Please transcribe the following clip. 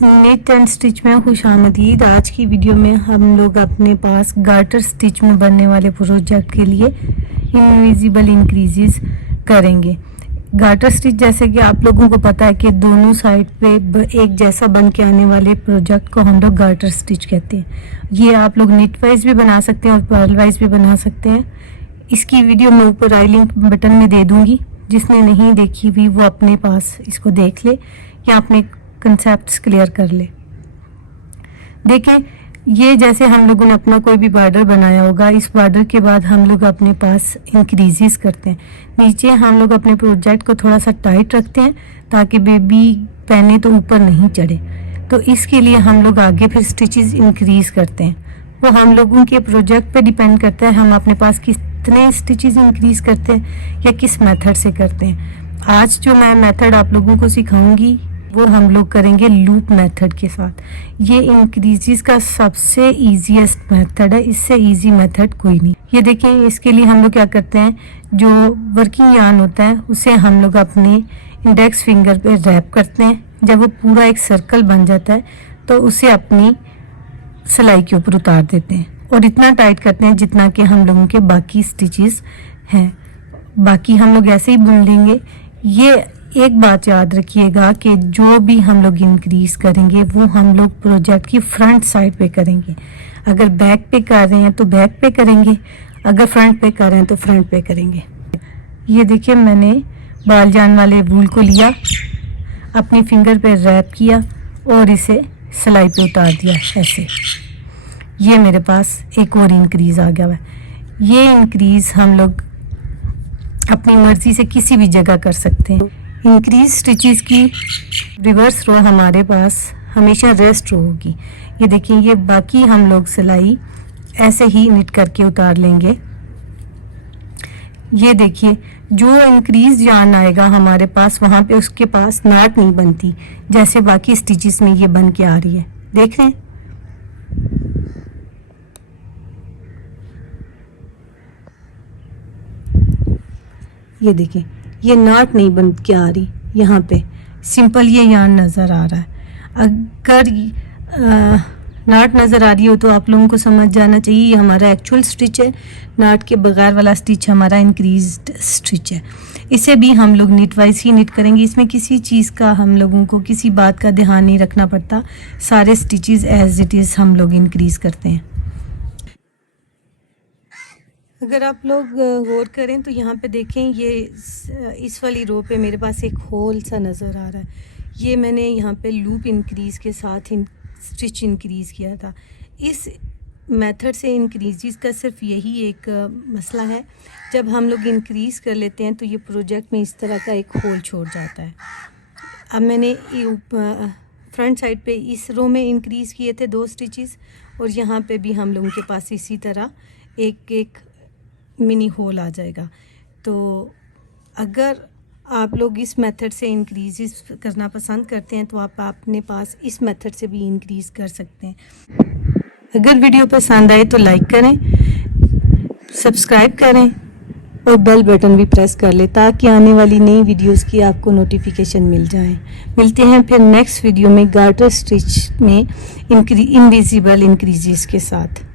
Net and stitch में खुशामदीद। आज की वीडियो में हम लोग अपने पास गार्टर स्टिच में बनने वाले प्रोजेक्ट के लिए इनविजिबल इंक्रीजेस करेंगे। गार्टर स्टिच जैसे कि आप लोगों को पता है कि दोनों साइड पे एक जैसा बन के आने वाले प्रोजेक्ट को हम लोग गार्टर स्टिच कहते हैं। ये आप लोग नेट वाइज भी बना सकते हैं और पर्ल वाइज भी बना सकते हैं। इसकी वीडियो मैं ऊपर आई लिंक बटन में दे दूंगी, जिसने नहीं देखी हुई वो अपने पास इसको देख ले या अपने कंसेप्ट्स क्लियर कर ले। देखें, ये जैसे हम लोगों ने अपना कोई भी बॉर्डर बनाया होगा, इस बॉर्डर के बाद हम लोग अपने पास इंक्रीजेस करते हैं। नीचे हम लोग अपने प्रोजेक्ट को थोड़ा सा टाइट रखते हैं ताकि बेबी पहने तो ऊपर नहीं चढ़े। तो इसके लिए हम लोग आगे फिर स्टिचेस इंक्रीज करते हैं। वो हम लोगों के प्रोजेक्ट पे डिपेंड करता है हम अपने पास कितने स्टिचेस इंक्रीज करते हैं या किस मेथड से करते हैं। आज जो मैं मेथड आप लोगों को सिखाऊंगी वो हम लोग करेंगे लूप मेथड के साथ। ये इंक्रीजेस का सबसे इजीएस्ट मेथड है, इससे इजी मेथड कोई नहीं। ये देखिए, इसके लिए हम लोग क्या करते हैं, जो वर्किंग यार्न होता है उसे हम लोग अपने इंडेक्स फिंगर पे रैप करते हैं। जब वो पूरा एक सर्कल बन जाता है तो उसे अपनी सिलाई के ऊपर उतार देते हैं और इतना टाइट करते हैं जितना कि हम लोगों के बाकी स्टिचेस हैं। बाकी हम लोग ऐसे ही बुन लेंगे। ये एक बात याद रखिएगा कि जो भी हम लोग इंक्रीज करेंगे वो हम लोग प्रोजेक्ट की फ्रंट साइड पे करेंगे। अगर बैक पे कर रहे हैं तो बैक पे करेंगे, अगर फ्रंट पे कर रहे हैं तो फ्रंट पे करेंगे। ये देखिए, मैंने बाल जान वाले वूल को लिया, अपनी फिंगर पे रैप किया और इसे सिलाई पे उतार दिया ऐसे। ये मेरे पास एक और इंक्रीज आ गया है। ये इंक्रीज हम लोग अपनी मर्जी से किसी भी जगह कर सकते हैं। इंक्रीज स्टिचेस की रिवर्स रो हमारे पास हमेशा रेस्ट रो होगी। ये देखिए, ये बाकी हम लोग सिलाई ऐसे ही निट करके उतार लेंगे। ये देखिए, जो इंक्रीज यार्न आएगा हमारे पास वहाँ पे उसके पास नाट नहीं बनती जैसे बाकी स्टिचेस में ये बन के आ रही है। देख रहे हैं, ये देखिए, ये नाट नहीं बन के आ रही, यहाँ पे सिंपल ये यार्न नज़र आ रहा है। अगर नाट नज़र आ रही हो तो आप लोगों को समझ जाना चाहिए ये हमारा एक्चुअल स्टिच है। नाट के बगैर वाला स्टिच हमारा इंक्रीज्ड स्टिच है। इसे भी हम लोग निट वाइज ही निट करेंगे। इसमें किसी चीज़ का हम लोगों को किसी बात का ध्यान नहीं रखना पड़ता। सारे स्टिचेस एज इट इज़ हम लोग इंक्रीज करते हैं। अगर आप लोग गौर करें तो यहाँ पे देखें, ये इस वाली रो पे मेरे पास एक होल सा नज़र आ रहा है। ये मैंने यहाँ पे लूप इंक्रीज़ के साथ स्टिच इंक्रीज़ किया था। इस मेथड से इंक्रीज़ का सिर्फ यही एक मसला है, जब हम लोग इंक्रीज़ कर लेते हैं तो ये प्रोजेक्ट में इस तरह का एक होल छोड़ जाता है। अब मैंने फ्रंट साइड पे इस रो में इंक्रीज़ किए थे 2 स्टिचेस और यहाँ पे भी हम लोगों के पास इसी तरह एक मिनी होल आ जाएगा। तो अगर आप लोग इस मेथड से इंक्रीज़ करना पसंद करते हैं तो आप अपने पास इस मेथड से भी इंक्रीज़ कर सकते हैं। अगर वीडियो पसंद आए तो लाइक करें, सब्सक्राइब करें और बेल बटन भी प्रेस कर लें ताकि आने वाली नई वीडियोस की आपको नोटिफिकेशन मिल जाए। मिलते हैं फिर नेक्स्ट वीडियो में गार्टर स्टिच में इनविजिबल इंक्रीजेस के साथ।